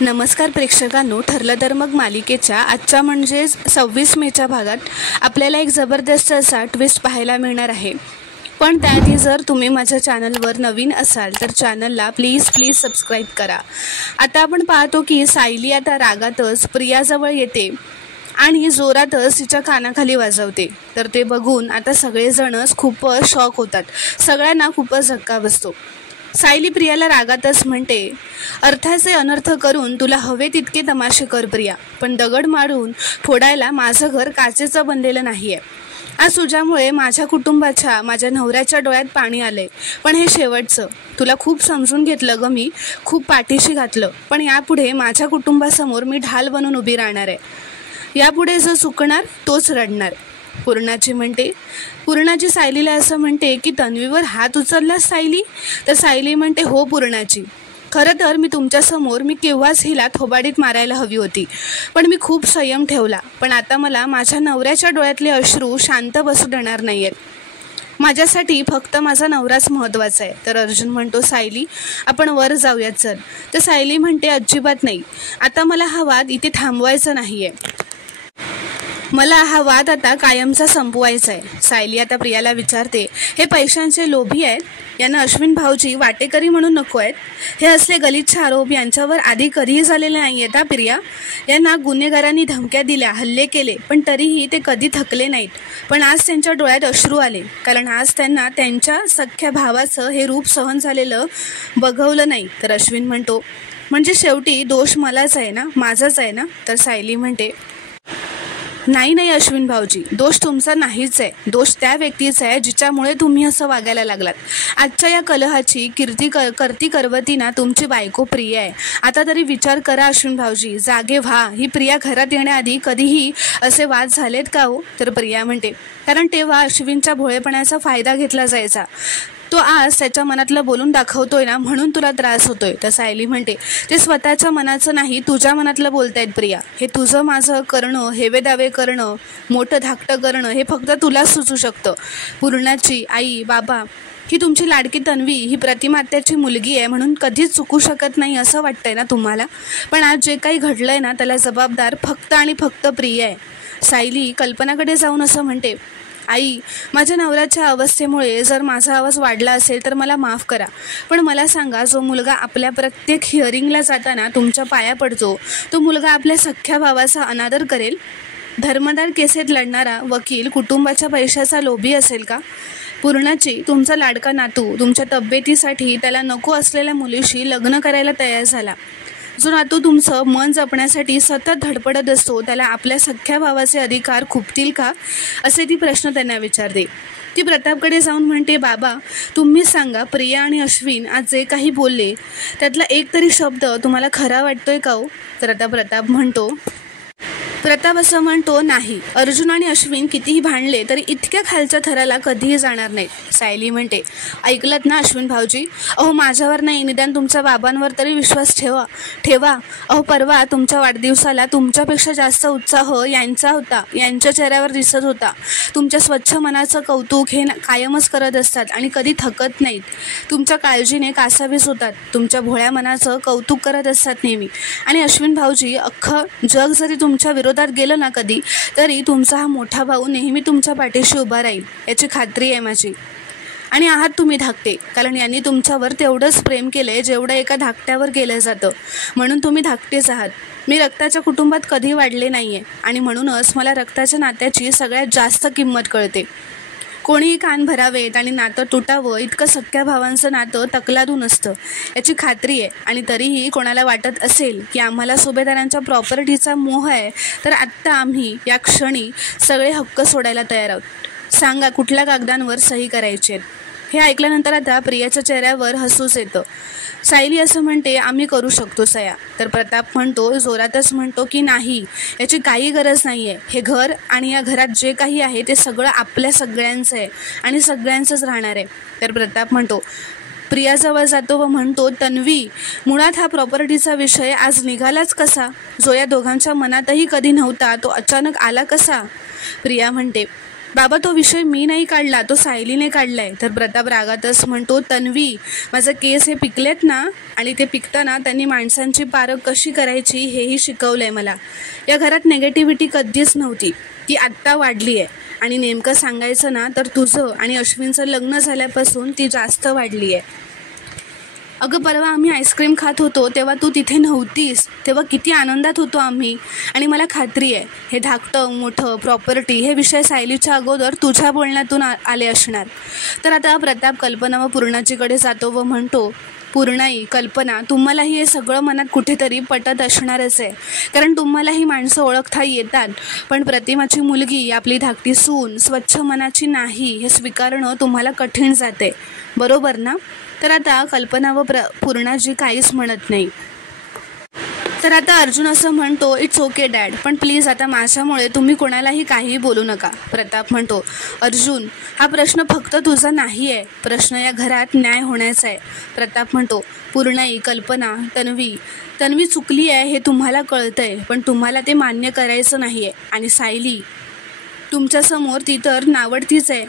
नमस्कार प्रेक्षकांनो, ठरलं तर मग मालिकेच्या आजच्या म्हणजेच 26 मेच्या भागात आपल्याला एक जबरदस्त असा ट्विस्ट पाहायला मिळणार आहे. पण त्याआधी जर तुम्ही माझ्या चॅनलवर नवीन असाल तर चॅनलला प्लीज सबस्क्राईब करा. आता आपण पाहतो की सायली आता रागातच प्रियाजवळ येते आणि जोरातच तिच्या कानाखाली वाजवते. तर ते बघून आता सगळेजणच खूपच शॉक होतात. सगळ्यांना खूपच धक्का बसतो. सायली प्रियाला रागातच म्हणते, अर्थाचे अनर्थ करून तुला हवे तितके तमाशे कर प्रिया, पण दगड मारून फोडायला माझं घर काचेचं बनलेलं नाही आहे. आज तुझ्यामुळे माझ्या कुटुंबाच्या, माझ्या नवऱ्याच्या डोळ्यात पाणी आलंय. पण हे शेवटचं. तुला खूप समजून घेतलं ग मी, खूप पाठीशी घातलं, पण यापुढे माझ्या कुटुंबासमोर मी ढाल बनून उभी राहणार आहे. यापुढे जो चुकणार तोच रडणार. पूर्णाची सायलीला असं म्हणते की तन्वीवर हात उचललास सायली? तर सायली म्हणते, हो पूर्णाची, खरं तर मी तुमच्यासमोर केव्हाच हिला थोबाडीत मारायला हवी होती, पण मी खूप संयम ठेवला. पण आता मला माझ्या नवऱ्याच्या डोळ्यातले अश्रू शांत बसू देणार नाही आहेत. माझ्यासाठी फक्त माझा नवराच महत्त्वाचा आहे. तर अर्जुन म्हणतो, सायली आपण वर जाऊयात चल. तर सायली म्हणते, अजिबात नाही, आता मला हा वाद इथे थांबवायचा नाही आहे. मला हा वाद आता कायमचा संपवायचा आहे. सायली आता प्रियाला विचारते, हे पैशांचे लोभी आहेत, यांना अश्विन भाऊजी वाटेकरी म्हणून नको आहेत? हे असले गलिच्छ आरोप यांच्यावर आधी कधीही झालेले नाही आहेत. प्रिया, यांना गुन्हेगारांनी धमक्या दिल्या, हल्ले केले, पण तरीही ते कधी थकले नाहीत. पण आज त्यांच्या डोळ्यात अश्रू आले, कारण आज त्यांना त्यांच्या सख्ख्या भावाचं हे रूप सहन झालेलं बघवलं नाही. तर अश्विन म्हणतो, म्हणजे शेवटी दोष मलाच आहे ना, माझाच आहे ना? तर सायली म्हणते, नाही अश्विन भाऊजी, दोष तुमचा नाहीच आहे. दोष त्या व्यक्तीचा आहे जिच्यामुळे तुम्ही असं वागायला लागलात. आजच्या या कलहाची करती करवती ना तुमची बायको प्रिया आहे. आता तरी विचार करा अश्विन भाऊजी, जागे व्हा. ही प्रिया घरात येण्याआधी कधीही असे वाद झालेत का हो? तर प्रिया म्हणते, कारण तेव्हा अश्विनच्या भोळेपणाचा फायदा घेतला जायचा. तो आज त्याच्या मनातलं बोलून दाखवतोय ना, म्हणून तुला त्रास होतोय. तर सायली म्हणते, ते स्वतःच्या मनाचं नाही, तुझ्या मनातलं बोलतायत प्रिया. हे तुझं माझं करणं, हेवेदावे करणं, मोठं धाकटं करणं, हे फक्त तुलाच सुचू शकतं. पूर्णाची आई बाबा, ही तुमची लाडकी तन्वी ही प्रतिमात्याची मुलगी आहे म्हणून कधीच चुकू शकत नाही असं वाटतंय ना तुम्हाला? पण आज जे काही घडलंय ना, त्याला जबाबदार फक्त आणि फक्त प्रिया आहे. सायली कल्पनाकडे जाऊन असं म्हणते, आई, माझ्या नवऱ्याच्या अवस्थेमुळे जर माझा आवाज वाढला असेल तर मला माफ करा. पण मला सांगा, जो मुलगा आपल्या प्रत्येक हिअरिंगला जाताना तुमच्या पाया पडतो, तो मुलगा आपल्या सख्ख्या भावाचा अनादर करेल? धर्मदार केसेत लढणारा वकील कुटुंबाच्या पैशाचा लोभी असेल का? पूर्णाची, तुमचा लाडका नातू तुमच्या तब्येतीसाठी त्याला नको असलेल्या मुलीशी लग्न करायला तयार झाला. जो नातू तुमचं मन जपण्यासाठी सतत धडपडत असतो, त्याला आपल्या सख्ख्या भावाचे अधिकार खुपतील का? असे ती प्रश्न त्यांना विचारते. ती प्रतापकडे जाऊन म्हणते, बाबा तुम्हीच सांगा, प्रिया आणि अश्विन आज जे काही बोलले त्यातला एक तरी शब्द तुम्हाला खरा वाटतोय का हो? तर आता प्रताप असं म्हणतो, नाही, अर्जुन आणि अश्विन कितीही भांडले तरी इतक्या खालच्या थराला कधीही जाणार नाहीत. सायली म्हणते, ऐकलत ना अश्विन भाऊजी, अहो माझ्यावर नाही, निदान तुमच्या बाबांवर तरी विश्वास ठेवा. अहो परवा तुमच्या वाढदिवसाला तुमच्यापेक्षा जास्त उत्साह यांच्या चेहऱ्यावर दिसत होता. तुमच्या स्वच्छ मनाचं कौतुक हे कायमच करत असतात आणि कधी थकत नाहीत. तुमच्या काळजीने कासावीस होतात. तुमच्या भोळ्या मनाचं कौतुक करत असतात नेहमी. आणि अश्विन भाऊजी, अख्खं जग जरी तुमच्या विरोधात गेलं ना कधी, तरी तुमचा हा मोठा भाऊ नेहमी तुमच्या पाठीशी उभा राहील याची खात्री आहे माझी. आणि आहात तुम्ही धाकटे, कारण यांनी तुमच्यावर तेवढंच प्रेम केलंय जेवढं एका धाकट्यावर केलं जातं, म्हणून तुम्ही धाकटेच आहात. मी रक्ताच्या कुटुंबात कधी वाढले नाहीये आणि म्हणूनच मला रक्ताच्या नात्याची सगळ्यात जास्त किंमत कळते. कोणीही कान भरावेत आणि नातं तुटावं इतकं सख्ख्या भावांचं नातं तकलादून असतं याची खात्री आहे. आणि तरीही कोणाला वाटत असेल की आम्हाला सुभेदारांच्या प्रॉपर्टीचा मोह आहे, तर आत्ता आम्ही या क्षणी सगळे हक्क सोडायला तयार आहोत. सांगा कुठल्या कागदांवर सही करायची आहेत? हे ऐकल्यानंतर आता प्रियाच्या चेहऱ्यावर हसूच येतं. सायली असं म्हणते, आम्ही करू शकतो सया. तर प्रताप जोरातच म्हणतो की नाही, याची काही गरज नाही आहे. हे घर आणि या घरात जे काही आहे ते सगळं आपल्या सगळ्यांचं आहे आणि सगळ्यांचंच राहणार आहे. तर प्रताप प्रियाजवळ जातो व म्हणतो, तन्वी, मुळात हा प्रॉपर्टीचा विषय आज निघालाच कसा? जो या दोघांच्या मनातही कधी नव्हता तो अचानक आला कसा? प्रिया म्हणते, बाबा तो विषय मी नाही काढला, तो सायलीने काढलाय. तर प्रताप रागातच म्हणतो, तन्वी माझं केस हे पिकलेत ना, आणि ते पिकताना त्यांनी माणसांची पारख कशी करायची हेही शिकवलंय मला. या घरात नेगेटिव्हिटी कधीच नव्हती, ती आत्ता वाढली आहे. आणि नेमकं सांगायचं ना तर तुझं आणि अश्विनचं लग्न झाल्यापासून ती जास्त वाढली आहे. अगं परवा आम्ही आईस्क्रीम खात होतो तेव्हा तू तिथे नव्हतीस, तेव्हा किती आनंदात होतो आम्ही. आणि मला खात्री आहे हे धाकटं मोठं प्रॉपर्टी हे विषय सायलीच्या अगोदर तुझ्या बोलण्यातून आले असणार. तर आता प्रताप कल्पना व पूर्णाजीकडे जातो व म्हणतो, पूर्णाई, कल्पना, तुम्हालाही हे सगळं मनात कुठेतरी पटत असणारच आहे, कारण तुम्हालाही माणसं ओळखता येतात. पण प्रतिमाची मुलगी, आपली धाकटी सून, स्वच्छ मनाची नाही हे स्वीकारणं तुम्हाला कठीण जाते, बरोबर ना? तर आता कल्पना व पूर्णाजी काहीच म्हणत नाही. तर आता अर्जुन असं म्हणतो, इट्स ओके डॅड, पण प्लीज आता माझ्यामुळे तुम्ही कोणालाही काहीही बोलू नका. प्रताप म्हणतो, अर्जुन, हा प्रश्न फक्त तुझा नाही आहे, प्रश्न या घरात न्याय होण्याचा आहे. प्रताप म्हणतो, पूर्णाई, कल्पना, तन्वी चुकली आहे हे तुम्हाला कळतंय, पण तुम्हाला ते मान्य करायचं नाही आहे. आणि सायली तुमच्यासमोर ती तर नावडतीच आहे.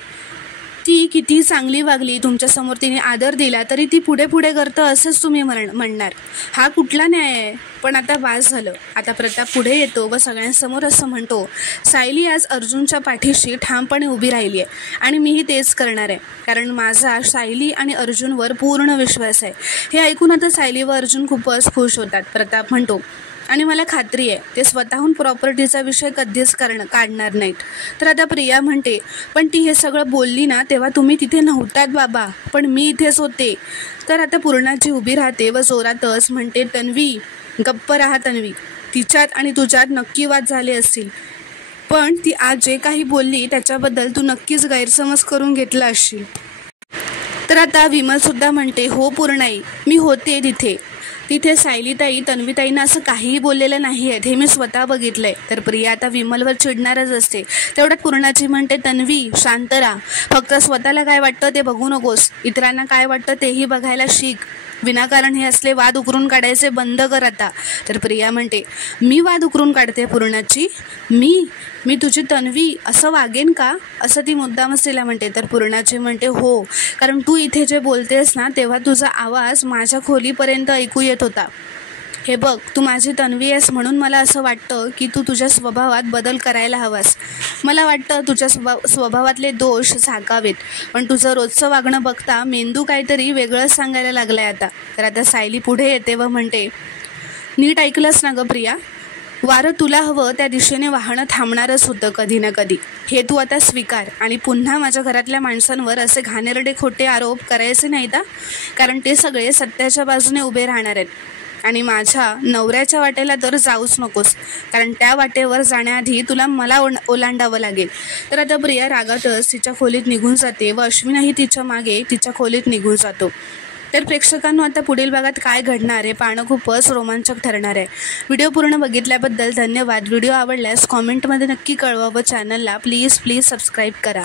ती किती चांगली वागली, तुमच्यासमोर तिने आदर दिला तरी ती पुढे करतं असंच तुम्ही म्हणणार. हा कुठला न्याय आहे? पण आता बास झालं. आता प्रताप पुढे येतो व सगळ्यांसमोर असं म्हणतो, सायली आज अर्जुनच्या पाठीशी ठामपणे उभी राहिली आहे आणि मीही तेच करणार आहे, कारण माझा सायली आणि अर्जुनवर पूर्ण विश्वास आहे. हे ऐकून आता सायली व अर्जुन खूपच खुश होतात. प्रताप म्हणतो, आणि मला खात्री आहे ते स्वतःहून प्रॉपर्टीचा विषय कधीच काढणार नाहीत. तर आता प्रिया म्हणते, पण ती हे सगळं बोलली ना तेव्हा तुम्ही तिथे नव्हतात बाबा, पण मी इथेच होते. तर आता पूर्णाची उभी राहते व जोरातच म्हणते, तन्वी, गप्प राहा तन्वी, तिच्यात आणि तुझ्यात नक्की वाद झाले असतील, पण ती आज जे काही बोलली त्याच्याबद्दल तू नक्कीच गैरसमज करून घेतला असशील. तर आता विमलसुद्धा म्हणते, हो पूर्णाई, मी होते तिथे सायलीताई तन्वीताईंना असं काहीही बोललेलं नाही आहे, हे मी स्वतः बघितलंय. तर प्रिया आता विमलवर चिडणारच असते. तेवढ्यात पूर्णाची म्हणते, तन्वी शांत राहा, फक्त स्वतःला काय वाटतं ते बघू नकोस, इतरांना काय वाटतं तेही बघायला शिक. विनाकारण हे असले वाद उकरून काढायचे बंद कर आता. तर प्रिया म्हणते, मी वाद उकरून काढते पूर्णाची? मी तुझी तन्वी असं वागेन का? असं ती मुद्दामच तिला म्हणते. तर पूर्णाची म्हणते, हो, कारण तू इथे जे बोलतेस ना तेव्हा तुझा आवाज माझ्या खोलीपर्यंत ऐकू येत होता. हे बघ, तू माझी तन्वी आहेस म्हणून मला असं वाटतं की तू तुझ्या स्वभावात बदल करायला हवास. मला वाटतं तुझ्या स्वभावातले दोष झाकावेत, पण तुझं रोजचं वागणं बघता मेंदू काहीतरी वेगळंच सांगायला लागलाय आता. तर आता सायली पुढे येते व म्हणते, नीट ऐकलंस ना गं प्रिया, वारं तुला हवं त्या दिशेने वाहनं थांबणारच होतं कधी ना कधी, हे तू आता स्वीकार. आणि पुन्हा माझ्या घरातल्या माणसांवर असे घाणेरडे खोटे आरोप करायचे नाहीत, कारण ते सगळे सत्याच्या बाजूने उभे राहणार आहेत. आणि माझ्या नवऱ्याच्या वाटेला तर जाऊच नकोस, कारण त्या वाटेवर जाण्याआधी तुला मला ओलांडावं लागेल. तर आता प्रिया रागातच तिच्या खोलीत निघून जाते व अश्विनही तिच्या मागे तिच्या खोलीत निघून जातो. तर प्रेक्षकांनो, आता पुढील भागात काय घडणार आहे पाहणं खूपच रोमांचक ठरणार आहे. व्हिडिओ पूर्ण बघितल्याबद्दल धन्यवाद. व्हिडिओ आवडल्यास कॉमेंटमध्ये नक्की कळवा व चॅनलला प्लीज सबस्क्राईब करा.